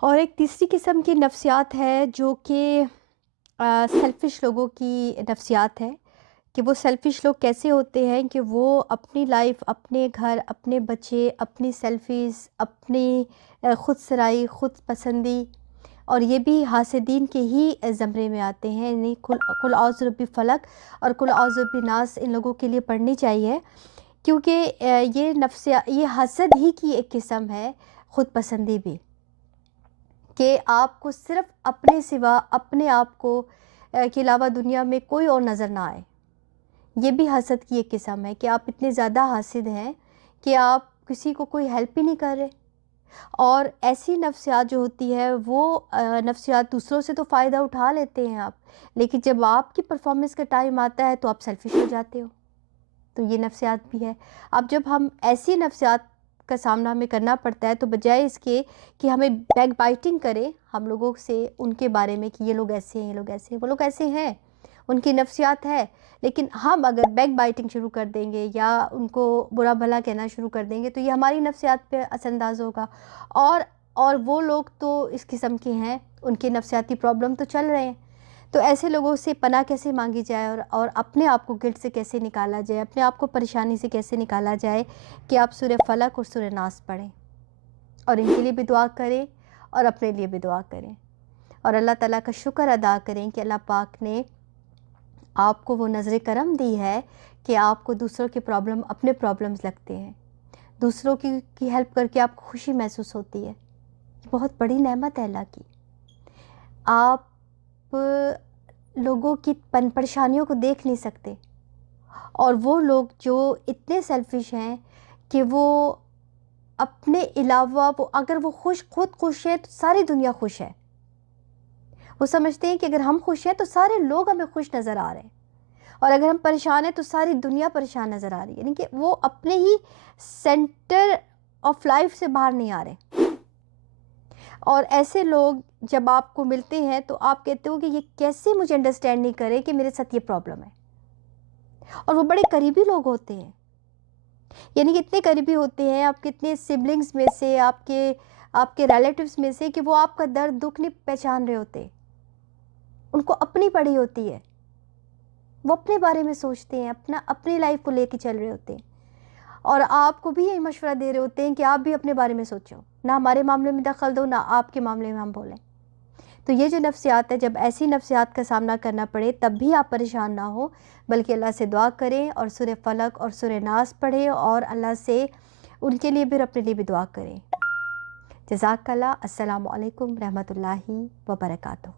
اور ایک تیسری قسم کی نفسیات ہے جو کہ سیلفش لوگوں کی نفسیات ہے، کہ وہ سیلفش لوگ کیسے ہوتے ہیں کہ وہ اپنی لائف، اپنے گھر، اپنے بچے، اپنی سیلفیز، اپنی خود سرائی، خود پسندی، اور یہ بھی حاسدین کے ہی زمرے میں آتے ہیں. یعنی قل اعوذ برب فلق اور قل اعوذ برب ناس ان لوگوں کے لیے پڑھنی چاہیے، کیونکہ یہ حسد ہی کی ایک قسم ہے، خود پسندی بھی، کہ آپ کو صرف اپنے سوا اپنے آپ کو کے علاوہ دنیا میں کوئی اور نظر نہ آئے. یہ بھی حسد کی ایک قسم ہے کہ آپ اتنے زیادہ حاسد ہیں کہ آپ کسی کو کوئی ہیلپ ہی نہیں کر رہے. اور ایسی نفسیات جو ہوتی ہے وہ نفسیات دوسروں سے تو فائدہ اٹھا لیتے ہیں آپ، لیکن جب آپ کی پرفارمنس کا ٹائم آتا ہے تو آپ سیلفش ہو جاتے ہو. تو یہ نفسیات بھی ہے. اب جب ہم ایسی نفسیات کا سامنا ہمیں کرنا پڑتا ہے تو بجائے اس کے کہ ہمیں بیک بائٹنگ کرے ہم لوگوں سے ان کے بارے میں کہ یہ لوگ ایسے ہیں، یہ لوگ ایسے ہیں، وہ لوگ ایسے ہیں، ان کی نفسیات ہے، لیکن ہم اگر بیک بائٹنگ شروع کر دیں گے یا ان کو برا بھلا کہنا شروع کر دیں گے تو یہ ہماری نفسیات پہ اثر انداز ہوگا. اور اور وہ لوگ تو اس قسم کے ہیں، ان کے نفسیاتی پرابلم تو چل رہے ہیں. تو ایسے لوگوں سے پناہ کیسے مانگی جائے اور اپنے آپ کو گلٹ سے کیسے نکالا جائے، اپنے آپ کو پریشانی سے کیسے نکالا جائے، کہ آپ سورہ فلق اور سورہ ناس پڑھیں اور ان کے لیے بھی دعا کریں اور اپنے لیے بھی دعا کریں، اور اللہ تعالیٰ کا شکر ادا کریں کہ اللہ پاک نے آپ کو وہ نظر کرم دی ہے کہ آپ کو دوسروں کے پرابلم اپنے پرابلمز لگتے ہیں، دوسروں کی ہیلپ کر کے آپ کو خوشی محسوس ہوتی ہے. یہ بہت بڑی نعمت ہے اللہ کی. آپ لوگوں کی پریشانیوں کو دیکھ نہیں سکتے، اور وہ لوگ جو اتنے سیلفش ہیں کہ وہ اپنے علاوہ اگر وہ خود خوش ہے تو ساری دنیا خوش ہے. وہ سمجھتے ہیں کہ اگر ہم خوش ہیں تو سارے لوگ ہمیں خوش نظر آ رہے ہیں، اور اگر ہم پریشان ہیں تو ساری دنیا پریشان نظر آ رہی ہے. یعنی کہ وہ اپنے ہی سینٹر آف لائف سے باہر نہیں آ رہے. اور ایسے لوگ جب آپ کو ملتے ہیں تو آپ کہتے ہو کہ یہ کیسے مجھے انڈرسٹینڈ نہیں کرے کہ میرے ساتھ یہ پرابلم ہے. اور وہ بڑے قریبی لوگ ہوتے ہیں، یعنی کہ اتنے قریبی ہوتے ہیں آپ کے اتنے سبلنگز میں سے، آپ کے ریلیٹیوز میں سے، کہ وہ آپ کا درد دکھ نہیں پہچان رہے ہوتے. ان کو اپنی پڑی ہوتی ہے، وہ اپنے بارے میں سوچتے ہیں، اپنی لائف کو لے کے چل رہے ہوتے ہیں، اور آپ کو بھی یہی مشورہ دے رہے ہوتے ہیں کہ آپ بھی اپنے بارے میں سوچو، نہ ہمارے معاملے میں دخل دو، نہ آپ کے معاملے میں ہم بولیں. تو یہ جو نفسیات ہے، جب ایسی نفسیات کا سامنا کرنا پڑے تب بھی آپ پریشان نہ ہو، بلکہ اللہ سے دعا کریں اور سورہ فلق اور سورہ ناس پڑھیں اور اللہ سے ان کے لیے بھی اور اپنے لیے بھی دعا کریں. جزاک اللہ. السلام علیکم رحمۃ اللہ وبرکاتہ.